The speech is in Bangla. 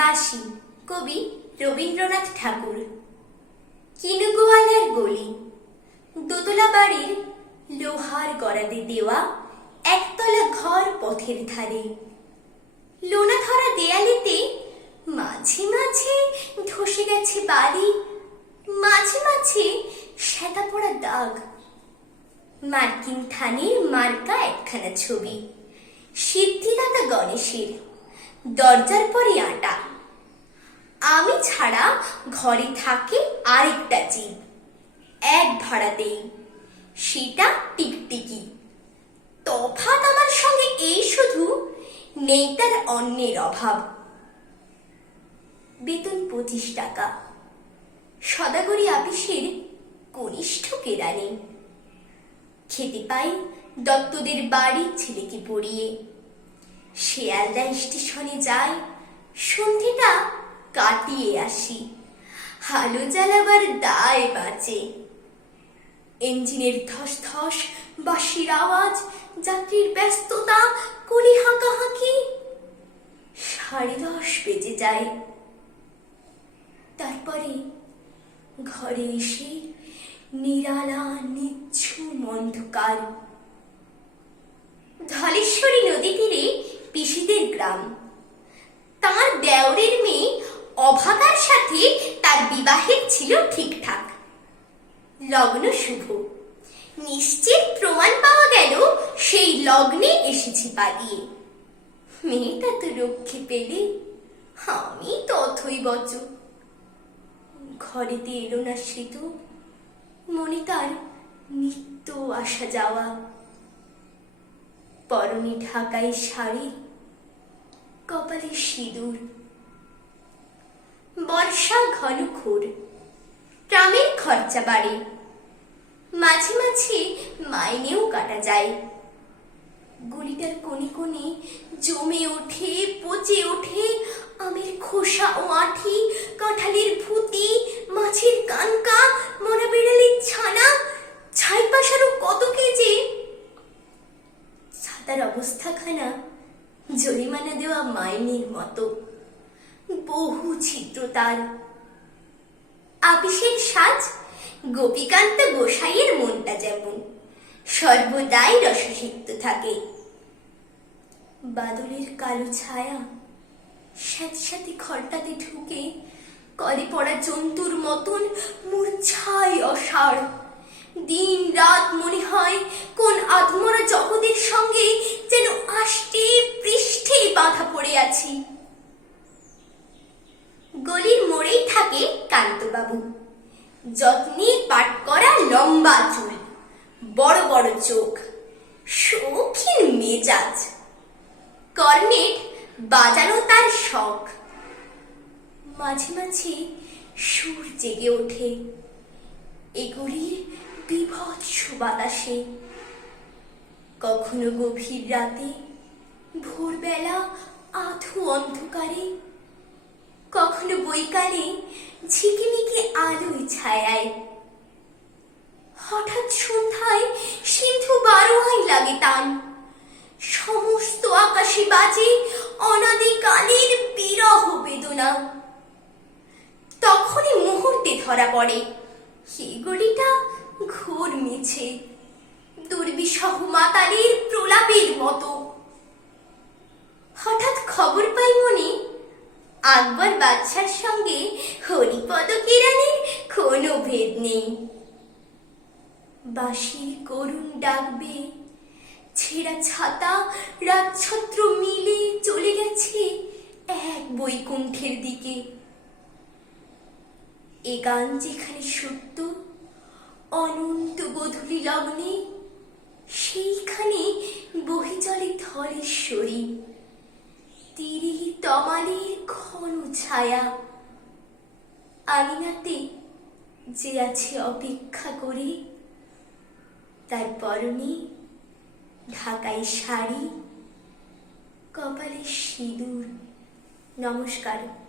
বাসি কবি রবীন্দ্রনাথ ঠাকুর। কিনুগোয়ালার গলি দোতলা বাড়ির লোহার গড়াদে দেওয়া একতলা ঘর পথের ধারে। লোনা ধরা দেয়ালেতে মাঝে মাঝে ধসে গেছে বাড়ি মাঝে মাঝে শ্যাতা পড়া দাগ। মার্কিন থানের মার্কা একখানা ছবি, সিদ্ধিদাতা গণেশের। দরজার পরে আটা। আমি ছাড়া ঘরে থাকে আরেকটা জীব। এক ভাড়াতেই। সেটা টিকটিকি। তফাৎ আমার সঙ্গে এই শুধু নেই তার অন্যের অভাব। বেতন পঁচিশ টাকা। সদাগরি আপিসের কনিষ্ঠ কেরানি খেতে পাই দত্তদের বাড়ির ছেলেকে পড়িয়ে। শিয়ালদা স্টেশনে যাই সন্ধেটা কাটিয়ে আসি। হালো জ্বালাবার দায় বাঁচে ইঞ্জিনের ধস ধস বাঁশির আওয়াজ, যাত্রীর ব্যস্ততা, কলি হাঁকাহাঁকি। সাড়ে দশ বেজে যায়। তারপরে ঘরে এসে নিরালা নিচ্ছুম অন্ধকার। ধলেশ্বরী নদী তীরে পিসিদের গ্রাম। তার দেওরের মেয়ে অভাগার সাথে তার বিবাহের ছিল ঠিকঠাক। লগ্ন শুভ। নিশ্চিত প্রমাণ পাওয়া গেল সেই লগ্নে এসেছি পালিয়ে। মেয়েটা তো রক্ষে পেলে। আমি তথই বচ। ঘরেতে এলো না সেতু মনে তার নিত্য আসা যাওয়া। পরনে ঢাকায় শাড়ি কপালে সিঁদুর। বর্ষা ঘন ঘোর ট্রামের খরচা বাড়ে। মাঝে মাঝে মাইনেও কাটা যায়। গলিটার কোণে কোণে জমে ওঠে, পচে ওঠে আমের খোসা ও আঠি, কাঁঠালের ভুতি, মাছের কানকা, মরা বিড়ালের ছানা, ছাই পাশারও কত কেজে ছাতার অবস্থাখানা জরিমানা দেওয়া মাইনের মতো বহু ছিদ্র তার। আপিসের সাজ গোপীকান্ত গোসাইয়ের মনটা যেমন, সর্বদাই রসসিক্ত থাকে। বাদলের কালো ছায়া স্যাঁতস্যাঁতে ঘরটাতে ঢুকে করে পড়া জন্তুর মতন মূর্ছায় অসাড়। দিন রাত মনে হয় কোন আত্মরা জগতের সঙ্গে যেন আষ্টে পৃষ্ঠে বাঁধা পড়ে আছি। গলির মোড়েই থাকে কান্তবাবু। যত্নে পাট করা লম্বা চুল, বড় বড় চোখ, শৌখিন মেজাজ। কর্নেট বাজানো তার শখ। মাঝে মাঝে সুর জেগে ওঠে। এগুলির বিভৎস বাতাসে কখনো গভীর রাতে, ভোরবেলা আধু অন্ধকারে, কখনো বৈকালে ঝিকিমিকি আলোয় ছায়ায়। হঠাৎ সন্ধ্যায় সিন্ধু বারোয়াই লাগে টান। সমস্ত আকাশে বাজে অনাদিকালের বিরহ বেদনা। তখনই মুহূর্তে ধরা পড়ে হে গলিটা ঘোর মিছে? মাতালের প্রলাপের মতো। হঠাৎ খবর পাই মনে, আকবর বাদশার সঙ্গে হরিপদ কিরানের কোনো ভেদ নেই। বাঁশির করুণ ডাকবে, ছেঁড়া ছাতা, রাজছত্র মিলে চলে গেছে এক বৈকুণ্ঠের দিকে। এ গান যেখানে সত্য, অনন্ত গধূলি লগ্নে সেইখানে বহি চলে ধলেশ্বরী তিরি তমালের ঘন ছায়া। আঙিনাতে যে আছে অপেক্ষা করে, তার পরনে ঢাকায় শাড়ি, কপালে সিঁদুর, নমস্কার।